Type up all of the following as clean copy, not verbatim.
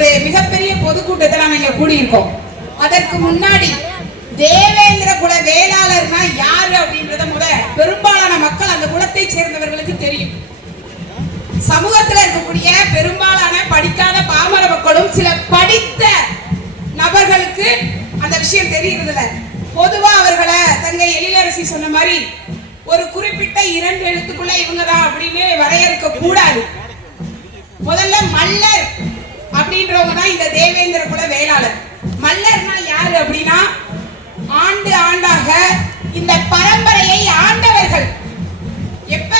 ஒரு மிகப்பெரிய பொதுக்கூட்டத்தை நாம இங்க கூடியிருக்கோம். அதற்கு முன்னாடி தேவேந்திர குல வேளாளர்னா யாரு அப்படின்றத பெரும்பாலான மக்கள் அந்த குலத்தை சேர்ந்தவர்களுக்கு தெரியும். சமூகத்தில் இருக்கக்கூடிய பெரும்பாலான படிக்காத பாமர மக்களும் சில படித்த நபர்களுக்கு அந்த விஷயம் தெரியுறதில்ல. பொதுவா அவர்களை தங்க எழிலரசி சொன்ன மாதிரி ஒரு குறிப்பிட்ட 2 எழுத்துக்குள்ள இவங்கதான் அப்படின்னு வரையறுக்க கூடாது. முதல்ல மல்லர் அப்படின்றவங்க தான் இந்த தேவேந்திர குல வேளாளர். மல்லர்னா யாரு அப்படின்னா ஆண்டு ஆண்டாக இந்த பரம்பரையை ஆண்டவர்கள். எப்ப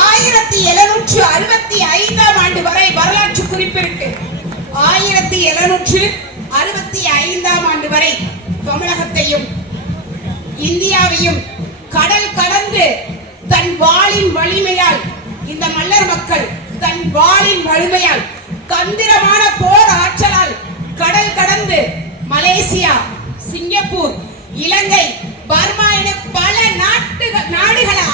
1765ஆம் ஆண்டு வரை வரலாற்று குறிப்பு இருக்கு. 1765ஆம் ஆண்டு வரை தமிழகத்தையும் இந்தியாவையும் கடல் கடந்து தன் வாளின் வலிமையால் இந்த மல்லர் மக்கள் தன் வாளின் வலிமையால் தந்திரமான போர் ஆற்றலால் கடல் கடந்து மலேசியா, சிங்கப்பூர், இலங்கை, பர்மா என பல நாடுகளை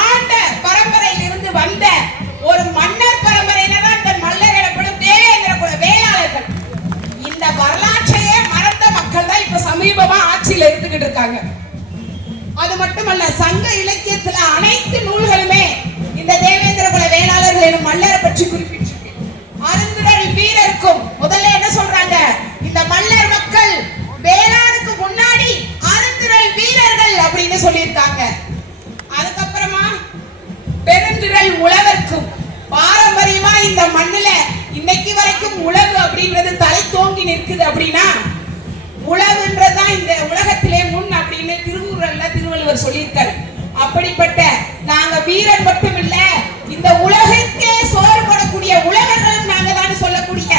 ஆண்ட பரம்பரையிலிருந்து வந்த ஒரு மன்னர் பரம்பரையினர் தான் இந்த மல்லர் எனப்படும் தேவேந்திர குல வேளாளர்கள். இந்த வரலாற்றையே மறந்த மக்கள் தான் இப்ப சமீபமா ஆட்சியில் இருந்துகிட்டு இருக்காங்க. அது மட்டுமல்ல, சங்க இலக்கியத்துல அனைத்து நூல்களுமே இந்த தேவேந்திர குல வேளாளர்கள் எனும் மல்லரை பற்றி குறிப்பிட்டிருக்கு. அருந்திரல் வீரருக்கும் முதல்ல என்ன சொல்றாங்க, இந்த மல்லர் மக்கள் வேளாணுக்கு முன்னாடி அருந்திரல் வீரர்கள் அப்படின்னு சொல்லியிருக்காங்க. அதுக்கப்புறமா பெருந்திரல் உழவர்க்கும் பாரம்பரியமா இந்த மண்ணுல இன்னைக்கு வரைக்கும் உழவு அப்படின்றது தலை தோங்கி நிற்குது. அப்படின்னா உழவுன்றதுதான் இந்த உலகத்திலே முன் அப்படின்னு திருவள்ளுவர் சொல்லியிருக்காரு. அப்படிப்பட்ட நாங்க வீரன் மட்டும் இல்ல, இந்த உலகிற்கே சோறு போடக்கூடிய உழவர்களும் நாங்க தான் சொல்லக்கூடிய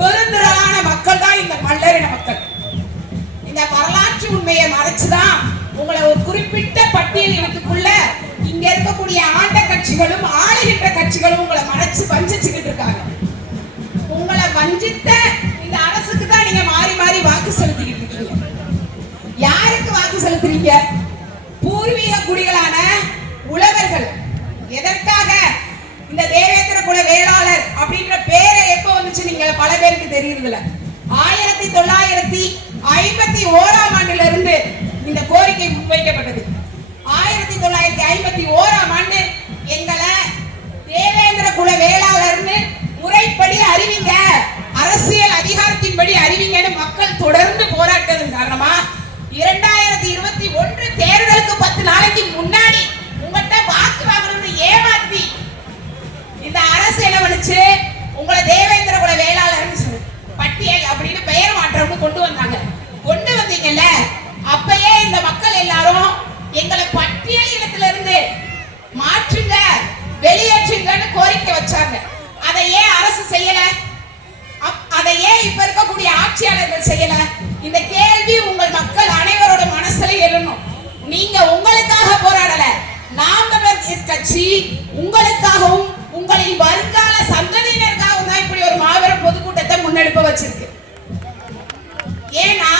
பெருந்திரளான மக்கள் தான் இந்த மல்லரின மக்கள். இந்த வரலாற்று உண்மையை மறைச்சுதான் உங்களை ஒரு குறிப்பிட்ட பட்டியல் இனத்துக்குள்ள இங்க இருக்கக்கூடிய ஆண்ட கட்சிகளும் ஆளுகின்ற கட்சிகளும் உங்களை மறைச்சு வஞ்சிச்சுக்கிட்டு இருக்காங்க. உங்களை வஞ்சித்த இந்த அரசுக்கு தான் நீங்க மாறி மாறி வாக்கு செலுத்திக்கிட்டு இருக்கீங்க. யாருக்கு வாக்கு செலுத்துறீங்க? பூர்வீக குடிகளான உழவர்கள். எதற்காக இந்த தேவேந்திர குல வேளாளர் அப்படின்ற பேரை எப்ப வந்துச்சு நீங்க பல பேருக்கு தெரியுதுல. 1951ஆம் ஆண்டுல இருந்து இந்த கோரிக்கை முன்வைக்கப்பட்டது. 1951ஆம் ஆண்டு எங்களை தேவேந்திர குல வேளாளர்னு முறைப்படி அறிவிங்க, அரசியல் அதிகாரத்தின்படி அறிவிங்கன்னு மக்கள் தொடர்ந்து போராட்டத்தின் காரணமா 2021 தேர்தலுக்கு 10 நாளைக்கு முன்னாடி உங்கள்கிட்ட வாக்கு வாங்கணும்னு ஏமாத்தி இந்த அரசு என்ன பண்ணுச்சு, உங்களை தேவேந்திர குல வேளாளர்னு சொல்லு பட்டியல் அப்படின்னு பெயர் மாற்றம் கொண்டு வந்தாங்க. கொண்டு வந்தீங்கல்ல, அப்பயே இந்த மக்கள் எல்லாரும் எங்களை பட்டியல் இனத்துல இருந்து மாற்றுங்க, வெளியேற்றுங்கன்னு கோரிக்கை வச்சாங்க. அதை ஏன் அரசு செய்யல? அதை ஏன் இப்ப இருக்கக்கூடிய ஆட்சியாளர்கள் செய்யல? இந்த கேள்வி உங்கள் மக்கள் அனைவரோட மனசுல எழணும். நீங்க உங்களுக்காக போராடல, நாம் தமிழர் கட்சி உங்களுக்காகவும் உங்களின் வருங்கால சந்ததியினருக்காகவும் தான் இப்படி ஒரு மாபெரும் பொதுக்கூட்டத்தை முன்னெடுப்ப வச்சிருக்கு. ஏன்னா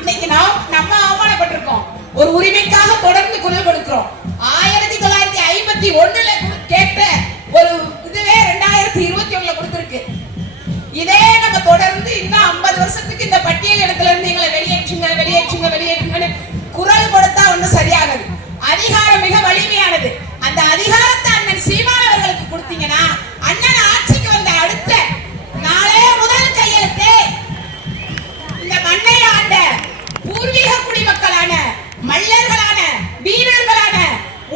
இன்னைக்கு நம்ம அவமானப்பட்டிருக்கோம். ஒரு உரிமைக்காக தொடர்ந்து குரல் கொடுக்கிறோம். 1951ல கேட்ட ஒரு இதுவே 2021ல கொடுத்திருக்கு. இதே நம்ம தொடர்ந்து இன்னும் 50 வருஷத்துக்கு இந்த பட்டியல் இடத்துல இருந்து எங்களை வெளியேற்றுங்க வெளியேற்றுங்க வெளியேற்றுங்கன்னு குரல் கொடுத்தா ஒன்றும் சரியாகாது. அதிகாரம் மிக வலிமையானது. அந்த அதிகாரத்தை அண்ணன் சீமான் அவர்களுக்கு கொடுத்தீங்கன்னா அண்ணன் ஆட்சிக்கு வந்த அடுத்த நாளே முதல் கையெழுத்து இந்த மண்ணை ஆண்ட பூர்வீக குடிமக்களான மல்லர்களான வீரர்களான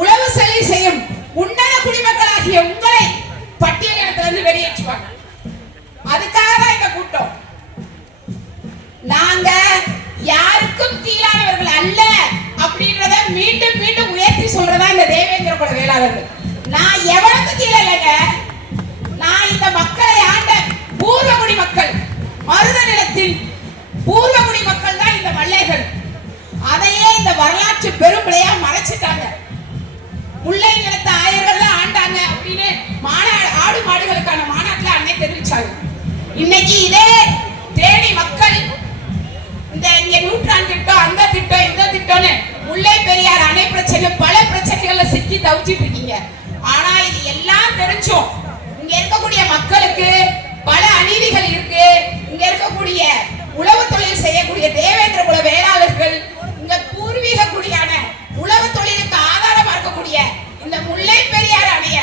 உழவு செலவு செய்யும் உன்னத குடிமக்களாகிய உங்களை பட்டியல் இடத்துல இருந்து வெளியேற்றுவாங்க. அதுக்காக தான் இந்த கூட்டம். நாங்க யாருக்கும் கீழானவர்கள் அல்ல அப்படின்றத மீண்டும் மீண்டும் உயர்த்தி சொல்றதா இந்த தேவேந்திர குல வேளாளர்கள். நான் எவனுக்கு கீழே இல்லைங்க. நான் இந்த மக்களை ஆண்ட பூர்வகுடி மக்கள், மருத நிலத்தின் பூர்வகுடி மக்கள் தான் இந்த மல்லைகள். அதையே இந்த வரலாற்று பெரும்பிழையா மறைச்சிட்டாங்க. முல்லை நிலத்தை ஆயர்கள் ஆண்டாங்க அப்படின்னு ஆடு மாடுகளுக்கான மாநாட்டில் அன்னை தெரிவிச்சாங்க. இன்னைக்கு இதே தேனி மக்கள் இந்த இங்க நூற்றாண்டு திட்டம், அந்த திட்டம், இந்த திட்டம்னு முல்லை பெரியார் அணை பிரச்சனை பல பிரச்சனைகள்ல சிக்கி தவிச்சிட்டு இருக்கீங்க. ஆனா இது எல்லாம் தெரிஞ்சும் இங்க இருக்கக்கூடிய மக்களுக்கு பல அநீதிகள் இருக்கு. இங்க இருக்கக்கூடிய உழவு தொழில் செய்யக்கூடிய தேவேந்திர குல வேளாளர்கள், இங்க பூர்வீக குடியான உழவு தொழிலுக்கு ஆதாரமா இருக்கக்கூடிய இந்த முல்லை பெரியாறு அணைய,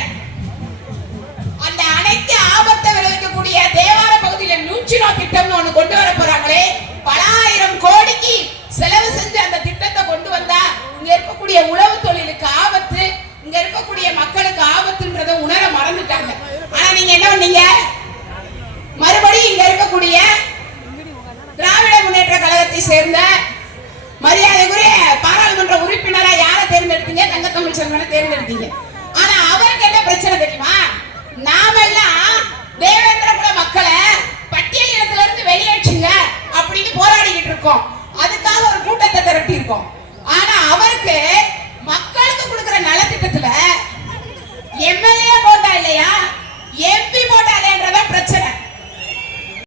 அந்த அணைக்கு ஆபத்தை விளைவிக்கக்கூடிய தேவார பகுதியில நூற்றினோ திட்டம்னு ஒண்ணு கொண்டு வர போறாங்களே, பல ஆயிரம் கோடிக்கு செலவு செஞ்சு அந்த திட்டத்தை கொண்டு வந்தா இங்க இருக்கக்கூடிய உழவு தொழிலுக்கு ஆபத்து, இங்க இருக்கக்கூடிய மக்களுக்கு ஆபத்துன்றத உணர மறந்துட்டாங்க. ஆனா நீங்க என்ன பண்ணீங்க? மறுபடியும் இங்க இருக்கக்கூடிய திராவிட முன்னேற்ற கழகத்தை சேர்ந்த மரியாதைக்குரிய பாராளுமன்ற உறுப்பினரா யாரை தேர்ந்தெடுத்தீங்க? தங்கத்தமிழ் செல்வனை தேர்ந்தெடுத்தீங்க. ஆனா அவருக்கு என்ன பிரச்சனை தெரியுமா? நாமெல்லாம் தேவேந்திர குல மக்களை பட்டியல் இடத்துல இருந்து வெளியேற்றுங்க அப்படின்னு போராடிக்கிட்டு இருக்கோம். அதுக்காக ஒரு கூட்டத்தை திரட்டி இருக்கோம். ஆனா அவருக்கு மக்களுக்கு கொடுக்கிற நலத்திட்டத்துல எம்எல்ஏ